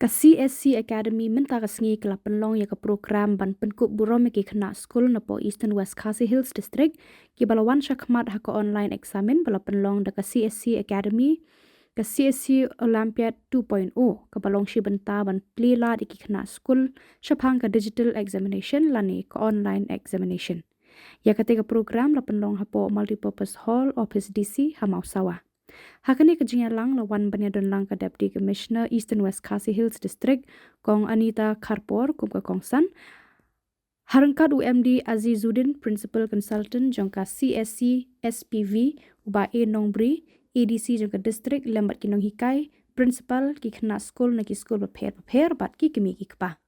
Ka CSC Academy minta kasngi kala penlong ya ka program ban Pynkup Burom ki Khynnah Skul na po Eastern West Khasi Hills District ki balawan sya Khmat ha ka online examen bala penlong da ka CSC Academy ka CSC Olympiad 2.0 ka balong shi benta ban plila di ki Khynnah Skul syapang ka digital examination lani ka online examination. Ya ketika program la penlong ha po multipurpose hall office DC ha mau sawa. Hakani kejingalang lawan banyadon lang ka Deputy Commissioner Eastern West Khasi Hills District kong Anita Khubor kum ka kongsan harangkat UMD Azizuddin Principal Consultant jongka CSC SPV uba E Nongbri ADC jongka District lembat kinong hikai Principal ki Khynnah Skul na ki skul paper bat ki kimi ki kpa.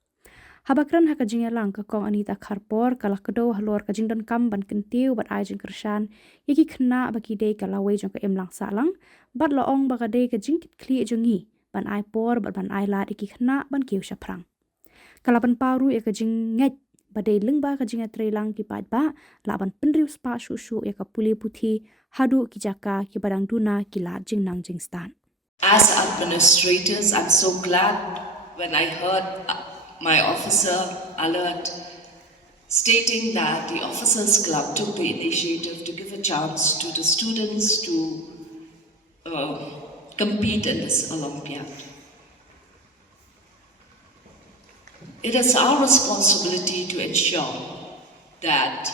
Habakran ha kajingalang ka kong Anita Khubor kalah kedo halor kajingdon kam ban kentiu bat ai jeng kersan yaki Khynnah baki dei kalawai jong ka emlang salang bat laong baka dei kajingkit kli jongi ban ai por bat ban ai lat yaki Khynnah ban kiu syaprang kalapan paru ya kajing nget badai lengba kajinga trelang ki pat ba laban penriu spa susu ya ka puli puthi hadu ki jaka ki badang duna ki lat jing nang jing stan. As administrators, I'm so glad when I heard my officer alert stating that the Officers Club took the initiative to give a chance to the students to compete in this Olympiad. It is our responsibility to ensure that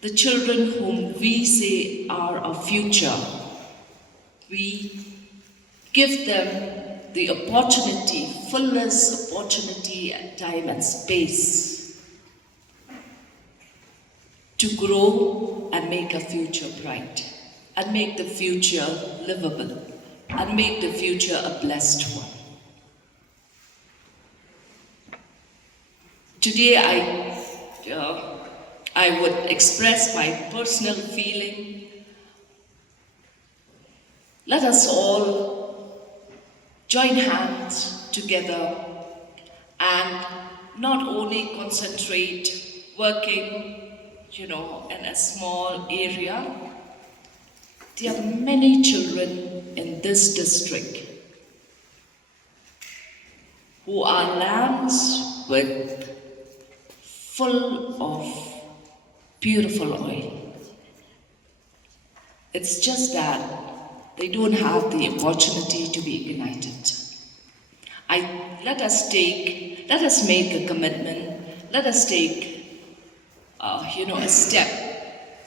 the children whom we say are our future, we give them the opportunity, fullest opportunity, time and space to grow and make a future bright, and make the future livable, and make the future a blessed one. Today I would express my personal feeling. Let us all join hands together and not only concentrate working, in a small area. There are many children in this district who are lands full of beautiful oil. It's just that they don't have the opportunity to be ignited. Let us make a commitment. Let us take, a step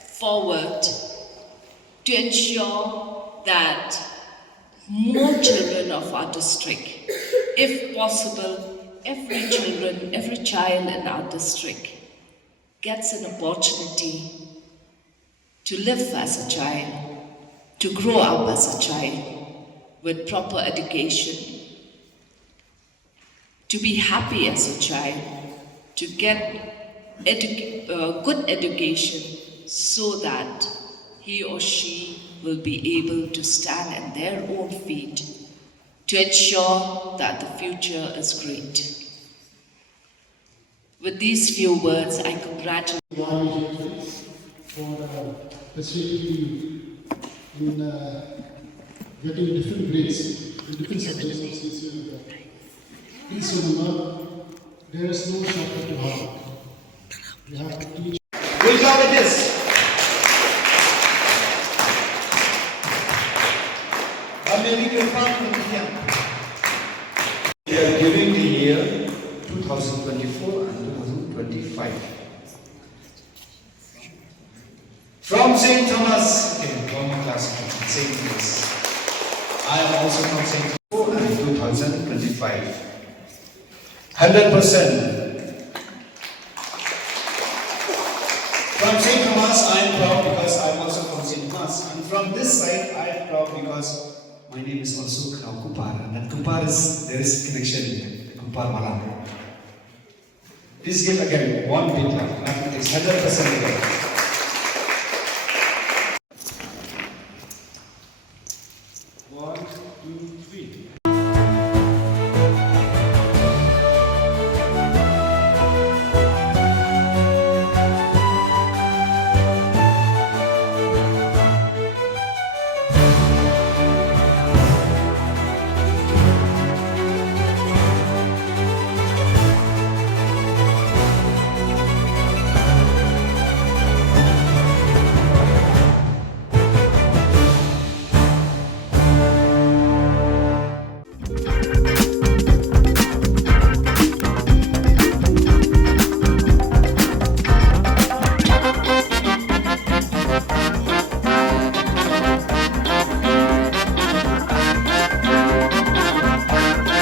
forward to ensure that more children of our district, if possible, every child in our district gets an opportunity to live as a child, to grow up as a child with proper education, to be happy as a child, to get good education so that he or she will be able to stand on their own feet to ensure that the future is great. With these few words, I congratulate for facility in getting different grades in different subjects. Please remember, there is no shortcut to hard. You have to teach. Good job with this. We are giving the year 2024 and 2025. From St. Thomas, from class St. Thomas. I am also from St. Thomas and 2025. 100%. From St. Thomas, I am proud because I am also from St. Thomas. And from this side, I am proud because my name is also Khubor. And Khubor there is connection with Khubor Mala. Please give again one big clap. It's 100% again.